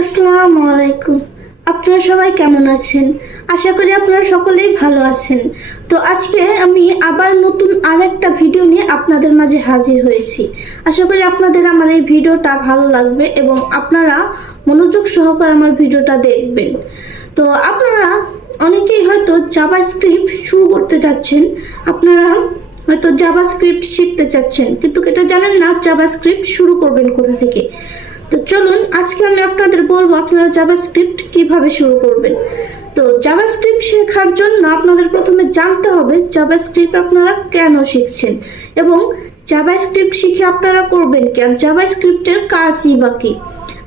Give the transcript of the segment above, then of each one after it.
আসসালামু আলাইকুম আপনারা সবাই কেমন আছেন? আশা করি আপনারা সকলেই ভালো আছেন। তো আজকে আমি আবার নতুন আরেকটা ভিডিও নিয়ে আপনাদের মাঝে হাজির হয়েছি। আশা করি আপনাদের আমার এই ভিডিওটা ভালো লাগবে এবং আপনারা মনোযোগ সহকারে আমার ভিডিওটা দেখবেন। তো আপনারা অনেকেই হয়তো জাভা স্ক্রিপ্ট শুরু করতে চাচ্ছেন, আপনারা হয়তো জাভা স্ক্রিপ্ট শিখতে চাচ্ছেন, কিন্তু এটা জানেন না জাভা স্ক্রিপ্ট শুরু করবেন কোথা থেকে? তো চলুন, আজকে আমি আপনাদের বলব আপনারা জাভাস্ক্রিপ্ট কীভাবে শুরু করবেন। তো জাভাস্ক্রিপ্ট শেখার জন্য আপনাদের প্রথমে জানতে হবে জাভাস্ক্রিপ্ট আপনারা কেন শিখছেন এবং জাভাস্ক্রিপ্ট শিখে আপনারা করবেন কি আর জাভাস্ক্রিপ্টের কাজই বা কি।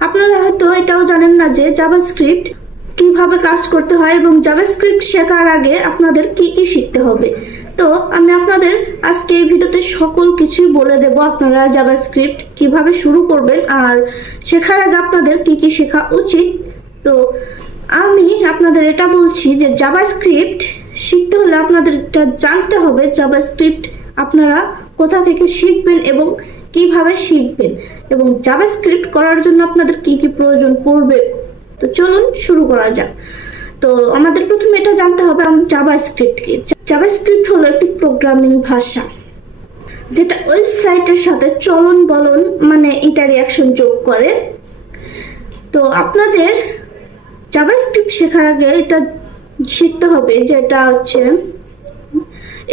আপনারা হয়তো এটাও জানেন না যে জাভাস্ক্রিপ্ট কীভাবে কাজ করতে হয় এবং জাভাস্ক্রিপ্ট শেখার আগে আপনাদের কি কি শিখতে হবে। তো আমি আপনাদের আজকে এই ভিডিওতে সকল কিছুই বলে দেব। আপনারা জাভাস্ক্রিপ্ট কীভাবে শুরু করবেন আর শেখার আগে আপনাদের কি কি শেখা উচিত? তো আমি আপনাদের এটা বলছি যে জাভাস্ক্রিপ্ট শিখতে হলে আপনাদের এটা জানতে হবে জাভাস্ক্রিপ্ট আপনারা কোথা থেকে শিখবেন এবং কীভাবে শিখবেন এবং জাভাস্ক্রিপ্ট করার জন্য আপনাদের কি কি প্রয়োজন পড়বে। তো চলুন শুরু করা যাক। তো আমাদের প্রথমে এটা জানতে হবে, আমি জাভা স্ক্রিপ্ট কি। জাভা স্ক্রিপ্ট হলো একটি প্রোগ্রামিং ভাষা, যেটা ওয়েবসাইটের সাথে চলন বলন মানে ইন্টারিয়াকশন যোগ করে। তো আপনাদের জাভাস্ক্রিপ্ট শেখার আগে এটা শিখতে হবে যেটা হচ্ছে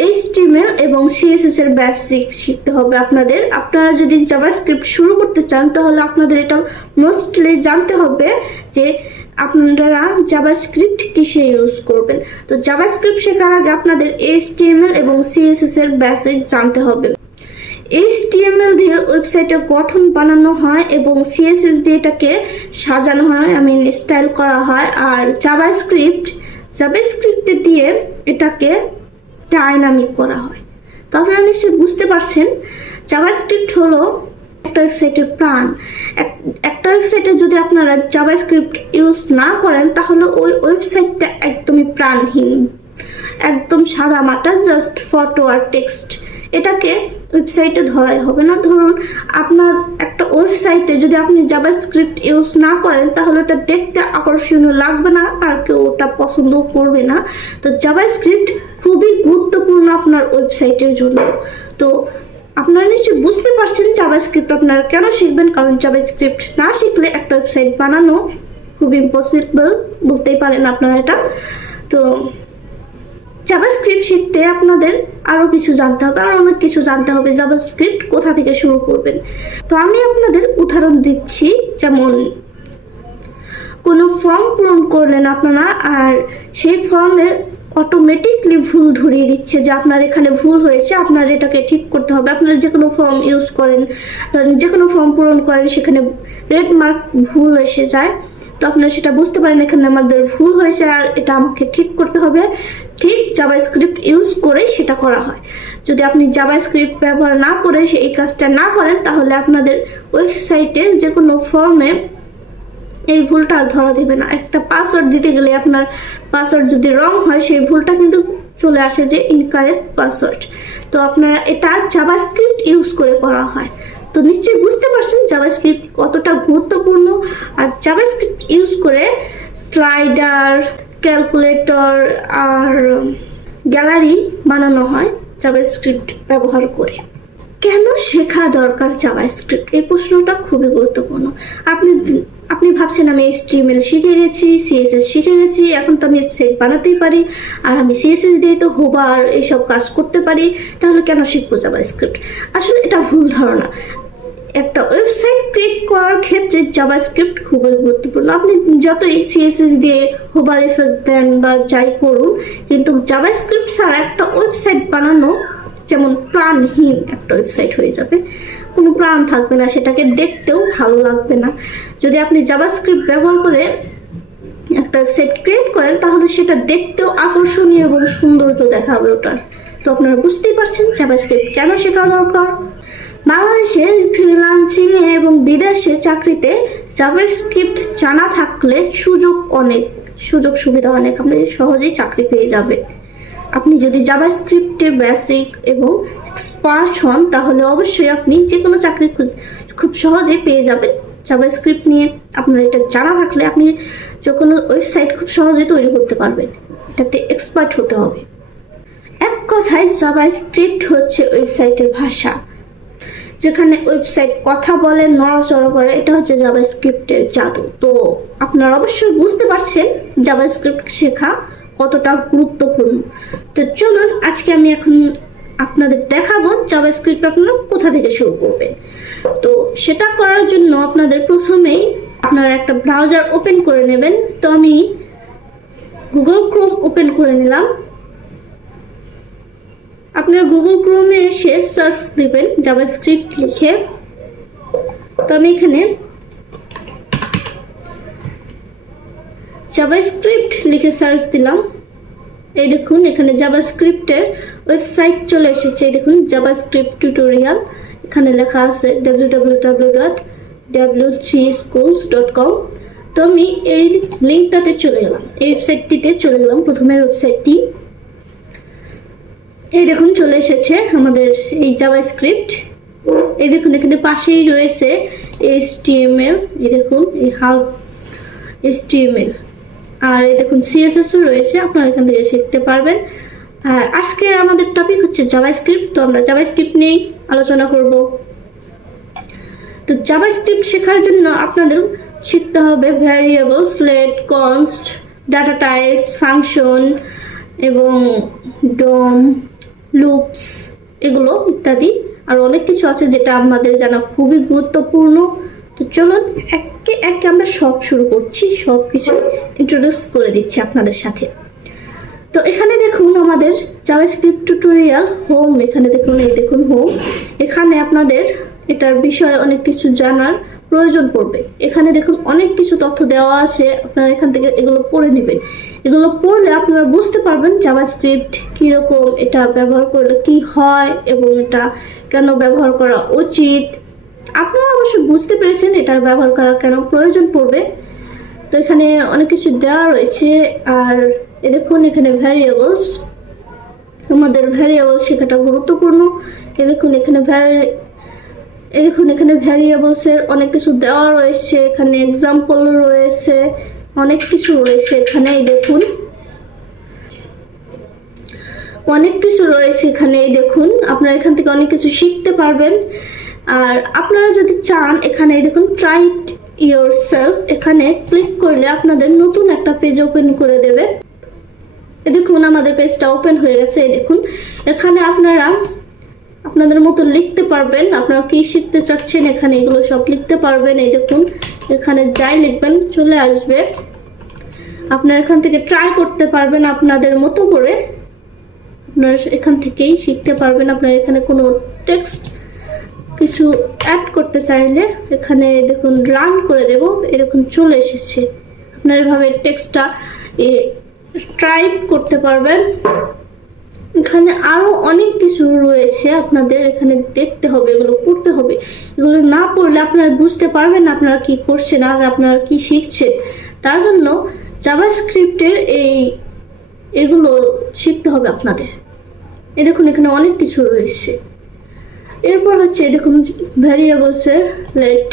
এইচটিএমএল এবং সিএসএস এর বেসিক শিখতে হবে আপনাদের। আপনারা যদি জাভাস্ক্রিপ্ট শুরু করতে চান, তাহলে আপনাদের এটা মোস্টলি জানতে হবে যে আপনারা জাভাস্ক্রিপ্ট কিসে ইউজ করবেন? তো জাভাস্ক্রিপ্ট শেখার আগে আপনাদের এইচটিএমএল এবং সিএসএস এর বেসিক জানতে হবে। এইচটিএমএল দিয়ে ওয়েবসাইটের গঠন বানানো হয় এবং সিএসএস দিয়ে এটাকে সাজানো হয় আই মিন স্টাইল করা হয়। আর জাভাস্ক্রিপ্ট জাভাস্ক্রিপ্ট দিয়ে এটাকে ডাইনামিক করা হয়। তো আপনারা নিশ্চয়ই বুঝতে পারছেন জাভাস্ক্রিপ্ট হলো একটা ওয়েবসাইটের প্রাণ। এক- একটা ওয়েবসাইটে যদি আপনারা জাভাস্ক্রিপ্ট ইউজ না করেন, তাহলে ওই ওয়েবসাইটটা একদমই প্রাণহীন। একদম সাদা মাটা জাস্ট ফটো আর টেক্সট এটাকে ওয়েবসাইটে ধরাই হবে না। ধরুন, আপনার একটা ওয়েবসাইটে যদি আপনি জাভাস্ক্রিপ্ট ইউজ না করেন, তাহলে ওটা দেখতে আকর্ষণীয় লাগবে না, আর কেউ ওটা পছন্দ করবে না। তো জাভাস্ক্রিপ্ট খুবই গুরুত্বপূর্ণ আপনার ওয়েবসাইটের জন্য। তো আপনারা নিশ্চয়ই বুঝতে পারছেন জাভাস্ক্রিপ্ট আপনারা কেন শিখবেন? কারণ জাভাস্ক্রিপ্ট না শিখলে একটা ওয়েবসাইট বানানো খুব ইম্পসিবল বলতেই পারেন আপনারা এটা। তো জাভাস্ক্রিপ্ট শিখতে আপনাদের আরও কিছু জানতে হবে আরও অনেক কিছু জানতে হবে জাভাস্ক্রিপ্ট কোথা থেকে শুরু করবেন। তো আমি আপনাদের উদাহরণ দিচ্ছি, যেমন কোনো ফর্ম পূরণ করলেন আপনারা, আর সেই ফর্মে অটোমেটিকলি ভুল ধরিয়ে দিচ্ছে যে আপনার এখানে ভুল হয়েছে, আপনার এটাকে ঠিক করতে হবে। আপনারা যে কোনো ফর্ম ইউজ করেন, ধরেন যে কোনো ফর্ম পূরণ করেন, সেখানে রেড মার্ক ভুল এসে যায়, তো আপনারা সেটা বুঝতে পারেন এখানে আমাদের ভুল হয়েছে আর এটা আমাকে ঠিক করতে হবে। ঠিক জাভা স্ক্রিপ্ট ইউজ করেই সেটা করা হয়। যদি আপনি জাভা স্ক্রিপ্ট ব্যবহার না করে এই কাজটা না করেন, তাহলে আপনাদের ওয়েবসাইটের যে কোনো ফর্মে এই ভুলটা আর ধরা দেবে না। একটা পাসওয়ার্ড দিতে গেলে আপনার পাসওয়ার্ড যদি রং হয়, সেই ভুলটা কিন্তু চলে আসে যে ইনকারেক্ট পাসওয়ার্ড তো আপনারা এটা জাভাস্ক্রিপ্ট ইউজ করে করা হয়। তো নিশ্চয়ই বুঝতে পারছেন জাভাস্ক্রিপ্ট কতটা গুরুত্বপূর্ণ। আর জাভাস্ক্রিপ্ট ইউজ করে স্লাইডার ক্যালকুলেটর আর গ্যালারি বানানো হয় জাভাস্ক্রিপ্ট ব্যবহার করে। কেন শেখা দরকার জাভাস্ক্রিপ্ট এই প্রশ্নটা খুবই গুরুত্বপূর্ণ। আপনি আপনি ভাবছেন আমি এইচটিএমএল শিখে গেছি সিএসএস শিখে গেছি, এখন তো আমি ওয়েবসাইট বানাতেই পারি, আর আমি সিএসএস দিয়ে তো হোবার এইসব কাজ করতে পারি, তাহলে কেন শিখব জাভা স্ক্রিপ্ট আসলে এটা ভুল ধারণা। একটা ওয়েবসাইট ক্রিয়েট করার ক্ষেত্রে জাভা স্ক্রিপ্ট খুবই গুরুত্বপূর্ণ। আপনি যতই সিএসএস দিয়ে হোবার এফেক্ট দেন বা যাই করুন, কিন্তু জাভা স্ক্রিপ্ট ছাড়া একটা ওয়েবসাইট বানানো, যেমন প্রাণহীন একটা ওয়েবসাইট হয়ে যাবে কোনো প্রাণ থাকবে না, সেটাকে দেখতেও ভালো লাগবে না। যদি আপনি জাভাস্ক্রিপ্ট ব্যবহার করে একটা ওয়েবসাইট ক্রিয়েট করেন, তাহলে সেটা দেখতেও আকর্ষণীয় এবং সৌন্দর্য দেখাবে ওটার। তো আপনারা বুঝতেই পারছেন জাভাস্ক্রিপ্ট কেন শেখা দরকার? বাংলাদেশে ফ্রিলান্সিং এবং বিদেশে চাকরিতে জাভাস্ক্রিপ্ট জানা থাকলে সুযোগ অনেক, সুযোগ সুবিধা অনেক। আপনি সহজেই চাকরি পেয়ে যাবে আপনি যদি জাভাস্ক্রিপ্টে বেসিক এবং এক্সপার্ট হন, তাহলে অবশ্যই আপনি যে কোনো চাকরি খুব সহজেই পেয়ে যাবেন। জাভাস্ক্রিপ্ট নিয়ে আপনার এটা জানা থাকলে আপনি যে কোনো ওয়েবসাইট খুব সহজে তৈরি করতে পারবেন। এটাতে এক্সপার্ট হতে হবে। এক কথায় জাভাস্ক্রিপ্ট হচ্ছে ওয়েবসাইটের ভাষা। যেখানে ওয়েবসাইট কথা বলে, নড়াচড়া করে, এটা হচ্ছে জাভাস্ক্রিপ্টের জাদু। তো আপনারা অবশ্যই বুঝতে পারছেন জাভাস্ক্রিপ্ট শেখা কতটা গুরুত্বপূর্ণ। তো চলুন, আজকে আমি এখন আপনাদের দেখাবো জাভাস্ক্রিপ্ট আপনারা কোথা থেকে শুরু করবেন। তো সেটা করার জন্য আপনাদের প্রথমেই আপনারা একটা ব্রাউজার ওপেন করে নেবেন। তো আমি গুগল ক্রোম ওপেন করে নিলাম। আপনার গুগল ক্রোমে এসে সার্চ দেবেন জাভাস্ক্রিপ্ট লিখে। তো আমি এখানে জাভাস্ক্রিপ্ট লিখে সার্চ দিলাম। এই দেখুন, এখানে জাভাস্ক্রিপ্টের ওয়েবসাইট চলে এসেছে, দেখুন জাভাস্ক্রিপ্ট টিউটোরিয়াল এখানে লেখা আছে W W W dot W dot com তো আমি এই লিঙ্কটাতে চলে গেলাম, এই ওয়েবসাইটটিতে চলে গেলাম, প্রথমের ওয়েবসাইটটি। এই দেখুন, চলে এসেছে আমাদের এই জাভাস্ক্রিপ্ট এই দেখুন, এখানে পাশেই রয়েছে এইচটিএমএল, এই দেখুন, এই হাব এইচটিএমএল। আর এই দেখুন সিএসএসও রয়েছে, আপনারা এখান থেকে শিখতে পারবেন। আর আজকে আমাদের টপিক হচ্ছে জাভাস্ক্রিপ্ট তো আমরা জাভাস্ক্রিপ্ট নিয়েই আলোচনা করব। তো জাভাস্ক্রিপ্ট শেখার জন্য আপনাদের শিখতে হবে variable slate const data types function এবং ডম লুপস এগুলো ইত্যাদি। আর অনেক কিছু আছে যেটা আমাদের জানা খুবই গুরুত্বপূর্ণ। তো চলুন, একে একে আমরা সব শুরু করছি সব কিছু ইন্ট্রোডিউস করে দিচ্ছি আপনাদের সাথে। তো এখানে দেখুন আমাদের জাভাস্ক্রিপ্ট টিউটোরিয়াল হোম এখানে দেখুন, এই দেখুন হোম এখানে আপনাদের এটার বিষয়ে অনেক কিছু জানার প্রয়োজন পড়বে। এখানে দেখুন অনেক কিছু তথ্য দেওয়া আছে, আপনারা এখান থেকে এগুলো পড়ে নেবেন। এগুলো পড়লে আপনারা বুঝতে পারবেন জাভাস্ক্রিপ্ট কীরকম, এটা ব্যবহার করলে কি হয় এবং এটা কেন ব্যবহার করা উচিত। আপনারা অবশ্য বুঝতে পেরেছেন এটা ব্যবহার করা কেন প্রয়োজন পড়বে। তো এখানে অনেক কিছু দেওয়া রয়েছে, আর দেখুন এখানে ভ্যারিয়েবলস আমাদের ভ্যারিয়েবলস শেখাটা গুরুত্বপূর্ণ। এ দেখুন এখানে ভ্যারি দেখুন এখানে ভ্যারিয়েবলসের অনেক কিছু দেওয়া রয়েছে, এখানে এক্সাম্পল রয়েছে, অনেক কিছু রয়েছে এখানে দেখুন। অনেক কিছু রয়েছে এখানে দেখুন। আপনারা এখান থেকে অনেক কিছু শিখতে পারবেন। আর আপনারা যদি চান এখানে দেখুন ট্রাই ইয়োর সেলফ এখানে ক্লিক করলে আপনাদের নতুন একটা পেজ ওপেন করে দেবে। এই দেখুন আমাদের পেজটা ওপেন হয়ে গেছে দেখুন। এখানে আপনারা আপনাদের মতো লিখতে পারবেন, আপনারা কি শিখতে চাচ্ছেন এখানে এগুলো সব লিখতে পারবেন, এই দেখুন। এখানে যাই লিখবেন, চলে আসবে। আপনারা এখান থেকে ট্রাই করতে পারবেন আপনাদের মতো করে। আপনারা এখান থেকেই শিখতে পারবেন, আপনারা এখানে কোনো টেক্সট কিছু অ্যাড করতে চাইলে এখানে দেখুন রান করে দেব, এরকম চলে এসেছে। আপনারা এভাবে টেক্সটটা টাইপ করতে পারবেন। এখানে আরও অনেক কিছু রয়েছে আপনাদের। এখানে দেখতে হবে, এগুলো পড়তে হবে। এগুলো না পড়লে আপনারা বুঝতে পারবেন আপনারা কি করছেন আর আপনারা কি শিখছেন। তার জন্য জাভাস্ক্রিপ্টের এই এগুলো শিখতে হবে আপনাদের। এ দেখুন, এখানে অনেক কিছু রয়েছে। এরপর হচ্ছে দেখুন ভ্যারিয়েবলসের লেট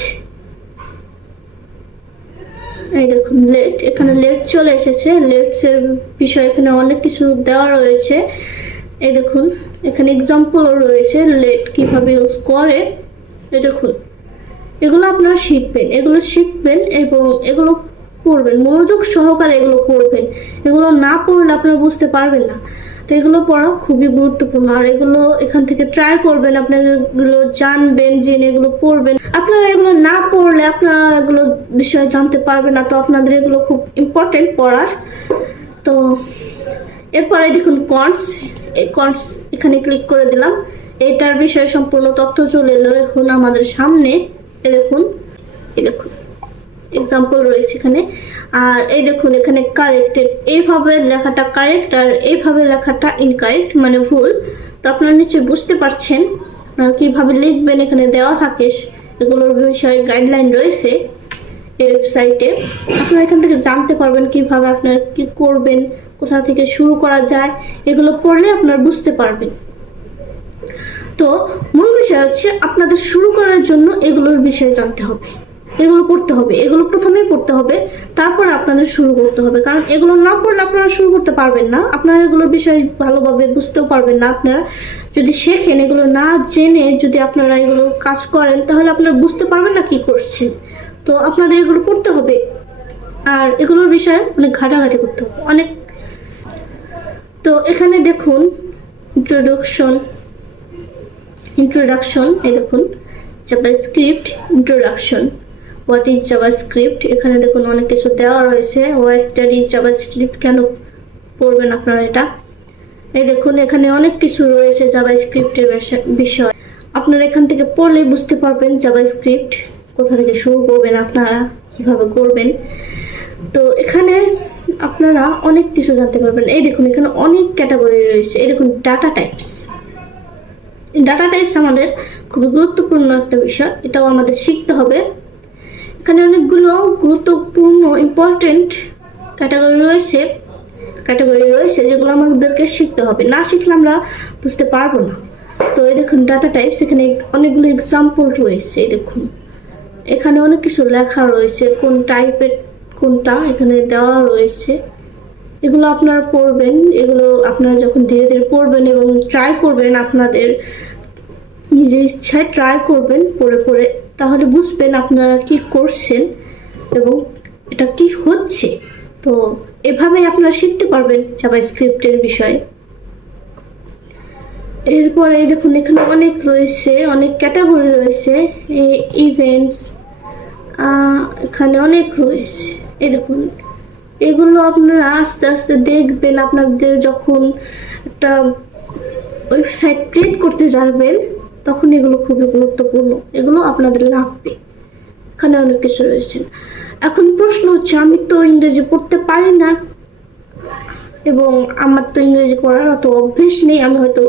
এই দেখুন লেট এখানে লেট চলে এসেছে। লেটস এর বিষয়ে এখানে অনেক কিছু দেওয়া রয়েছে। এই দেখুন, এখানে এক্সাম্পলও রয়েছে লেট কীভাবে ইউজ করে। এই দেখুন, এগুলো আপনারা শিখবেন, এগুলো শিখবেন এবং এগুলো পড়বেন মনোযোগ সহকারে এগুলো পড়বেন এগুলো না পড়লে আপনারা বুঝতে পারবেন না। তো এগুলো পড়া খুবই গুরুত্বপূর্ণ। আর এগুলো এখান থেকে ট্রাই করবেন, আপনারা এগুলো জানবেন, জেনে এগুলো পড়বেন। আপনারা এগুলো না পড়লে আপনারা এগুলো বিষয়ে জানতে পারবেন না, তো আপনাদের এগুলো খুব ইম্পর্টেন্ট পড়ার। তো এরপরে দেখুন কনস এই কনস এখানে ক্লিক করে দিলাম। এটার বিষয়ে সম্পূর্ণ তথ্য চলে এলো এখন আমাদের সামনে এ দেখুন, এই দেখুন। এক্সাম্পল রয়েছে এখানে। আর এই দেখুন, এখানে কারেক্টেড এইভাবে লেখাটা কারেক্ট আর এইভাবে লেখাটা ইনকারেক্ট মানে ভুল। তো আপনারা নিশ্চয়ই বুঝতে পারছেন আপনারা কীভাবে লিখবেন, এখানে দেওয়া থাকে, এগুলোর বিষয়ে গাইডলাইন রয়েছে এই ওয়েবসাইটে আপনারা এখান থেকে জানতে পারবেন কীভাবে আপনারা কি করবেন, কোথা থেকে শুরু করা যায়, এগুলো পড়লে আপনারা বুঝতে পারবেন। তো মূল বিষয় হচ্ছে, আপনাদের শুরু করার জন্য এগুলোর বিষয়ে জানতে হবে। এগুলো পড়তে হবে, এগুলো প্রথমেই পড়তে হবে, তারপর আপনাদের শুরু করতে হবে। কারণ এগুলো না পড়লে আপনারা শুরু করতে পারবেন না। আপনারা এগুলোর বিষয় ভালোভাবে বুঝতেও পারবেন না আপনারা। যদি শেখেন, এগুলো না জেনে যদি আপনারা এগুলো কাজ করেন, তাহলে আপনারা বুঝতে পারবেন না কি করছেন। তো আপনাদের এগুলো পড়তে হবে। আর এগুলোর বিষয়ে অনেক ঘাটাঘাটি করতে হবে। অনেক তো এখানে দেখুন ইন্ট্রোডাকশন ইন্ট্রোডাকশন এই দেখুন chapter script introduction what is JavaScript এখানে দেখুন অনেক কিছু দেওয়া রয়েছে। ওয়াই স্টাডি জাভাস্ক্রিপ্ট কেন পড়বেন আপনারা এটা? এই দেখুন, এখানে অনেক কিছু রয়েছে জাভাস্ক্রিপ্টের বিষয়। আপনারা এখান থেকে পড়লে বুঝতে পারবেন জাভাস্ক্রিপ্ট কোথা থেকে শুরু করবেন, আপনারা কীভাবে করবেন। তো এখানে আপনারা অনেক কিছু জানতে পারবেন। এই দেখুন, এখানে অনেক ক্যাটাগরি রয়েছে। এই দেখুন ডাটা টাইপস ডাটা টাইপস আমাদের খুবই গুরুত্বপূর্ণ একটা বিষয়। এটাও আমাদের শিখতে হবে। এখানে অনেকগুলো গুরুত্বপূর্ণ ইম্পর্টেন্ট ক্যাটাগরি রয়েছে ক্যাটাগরি রয়েছে যেগুলো আমাদেরকে শিখতে হবে। না শিখলে আমরা বুঝতে পারব না। তো এই দেখুন ডাটা টাইপস এখানে অনেকগুলো এক্সাম্পল রয়েছে দেখুন। এখানে অনেক কিছু লেখা রয়েছে, কোন টাইপের কোনটা এখানে দেওয়া রয়েছে। এগুলো আপনারা পড়বেন, এগুলো আপনারা যখন ধীরে ধীরে পড়বেন এবং ট্রাই করবেন, আপনাদের নিজের ইচ্ছায় ট্রাই করবেন, পড়ে পড়ে তাহলে বুঝবেন আপনারা কি করছেন এবং এটা কি হচ্ছে। তো এভাবেই আপনারা শিখতে পারবেন জাভা স্ক্রিপ্টের বিষয়ে। এরপরে দেখুন, এখানে অনেক রয়েছে, অনেক ক্যাটাগরি রয়েছে ইভেন্টস এখানে অনেক রয়েছে। এই দেখুন, এগুলো আপনারা আস্তে আস্তে দেখবেন, আপনাদের যখন একটা ওয়েবসাইট ক্রিয়েট করতে যাবেন তখন এগুলো খুবই গুরুত্বপূর্ণ। এগুলো আপনাদের লাগবে। এখানে অনেক কিছু রয়েছে। এখন প্রশ্ন হচ্ছে, আমি তো ইংরেজি পড়তে পারি না এবং আমার তো ইংরেজি পড়ার অত অভ্যেস নেই, আমি হয়তো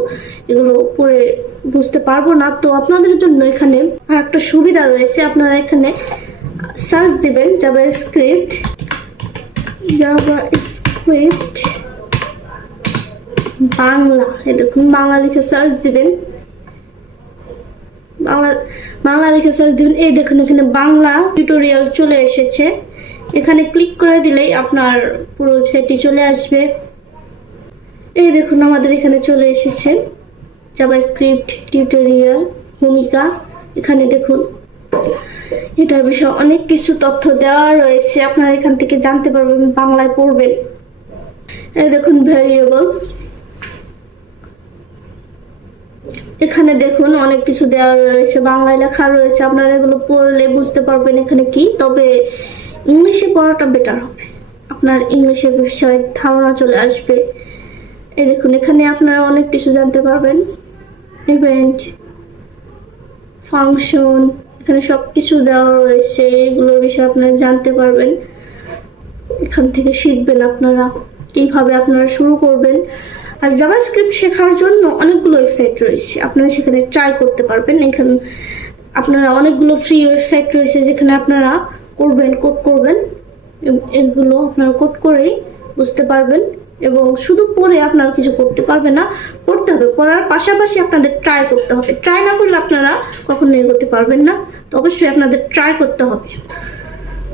এগুলো পড়ে বুঝতে পারব না। তো আপনাদের জন্য এখানে একটা সুবিধা রয়েছে। আপনারা এখানে সার্চ দিবেন JavaScript JavaScript Bangla. এই দেখুন, বাংলা লিখে সার্চ দিবেন। বাংলা বাংলা লিখে সার্চ দিবেন এই দেখুন, এখানে বাংলা টিউটোরিয়াল চলে এসেছে। এখানে ক্লিক করে দিলেই আপনার পুরো ওয়েবসাইটটি চলে আসবে। এই দেখুন, আমাদের এখানে চলে এসেছে জাভা স্ক্রিপ্ট টিউটোরিয়াল ভূমিকা। এখানে দেখুন, এটার বিষয়ে অনেক কিছু তথ্য দেওয়া রয়েছে। আপনারা এখান থেকে জানতে পারবেন, বাংলায় পড়বেন। এই দেখুন ভ্যারিয়েবল এখানে দেখুন অনেক কিছু দেওয়া রয়েছে, বাংলায় লেখা রয়েছে। আপনারা এগুলো পড়লে বুঝতে পারবেন এখানে কি। তবে ইংলিশে পড়াটা বেটার হবে। আপনার ইংলিশের বিষয়ে ধারণা চলে আসবে। এই দেখুন, এখানে আপনারা অনেক কিছু জানতে পারবেন। ইভেন্ট ফাংশন এখানে সব কিছু দেওয়া রয়েছে। এগুলোর বিষয়ে আপনারা জানতে পারবেন। এখান থেকে শিখবেন আপনারা কীভাবে আপনারা শুরু করবেন। আর জাভাস্ক্রিপ্ট শেখার জন্য অনেকগুলো ওয়েবসাইট রয়েছে। আপনারা সেখানে ট্রাই করতে পারবেন। এখানে আপনারা অনেকগুলো ফ্রি ওয়েবসাইট রয়েছে যেখানে আপনারা করবেন কোড করবেন। এগুলো আপনারা কোড করেই বুঝতে পারবেন এবং শুধু পড়ে আপনারা কিছু করতে পারবে না, পড়তে হবে। পড়ার পাশাপাশি আপনাদের ট্রাই করতে হবে। ট্রাই না করলে আপনারা কখনো এগোতে পারবেন না। তো অবশ্যই আপনাদের ট্রাই করতে হবে।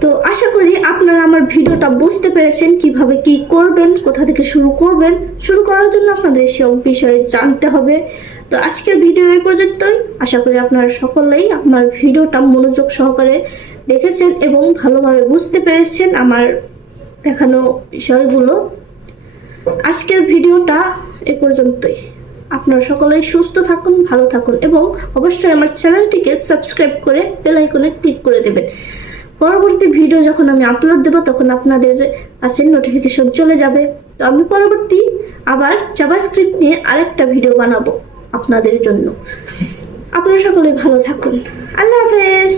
তো আশা করি আপনারা আমার ভিডিওটা বুঝতে পেরেছেন কীভাবে কি করবেন, কোথা থেকে শুরু করবেন। শুরু করার জন্য আপনাদের সব বিষয়ে জানতে হবে। তো আজকের ভিডিও এই পর্যন্তই। আশা করি আপনারা সকলেই আমার ভিডিওটা মনোযোগ সহকারে দেখেছেন এবং ভালোভাবে বুঝতে পেরেছেন আমার দেখানো বিষয়গুলো। আজকের ভিডিওটা এ পর্যন্তই। আপনারা সকলেই সুস্থ থাকুন, ভালো থাকুন এবং অবশ্যই আমার চ্যানেলটিকে সাবস্ক্রাইব করে বেল আইকনে ক্লিক করে দেবেন। পরবর্তী ভিডিও যখন আমি আপলোড দেবো, তখন আপনাদের কাছে নোটিফিকেশন চলে যাবে। তো আমি পরবর্তী আবার জাভাস্ক্রিপ্ট নিয়ে আরেকটা ভিডিও বানাবো আপনাদের জন্য। আপনারা সকলে ভালো থাকুন। আল্লাহ হাফেজ!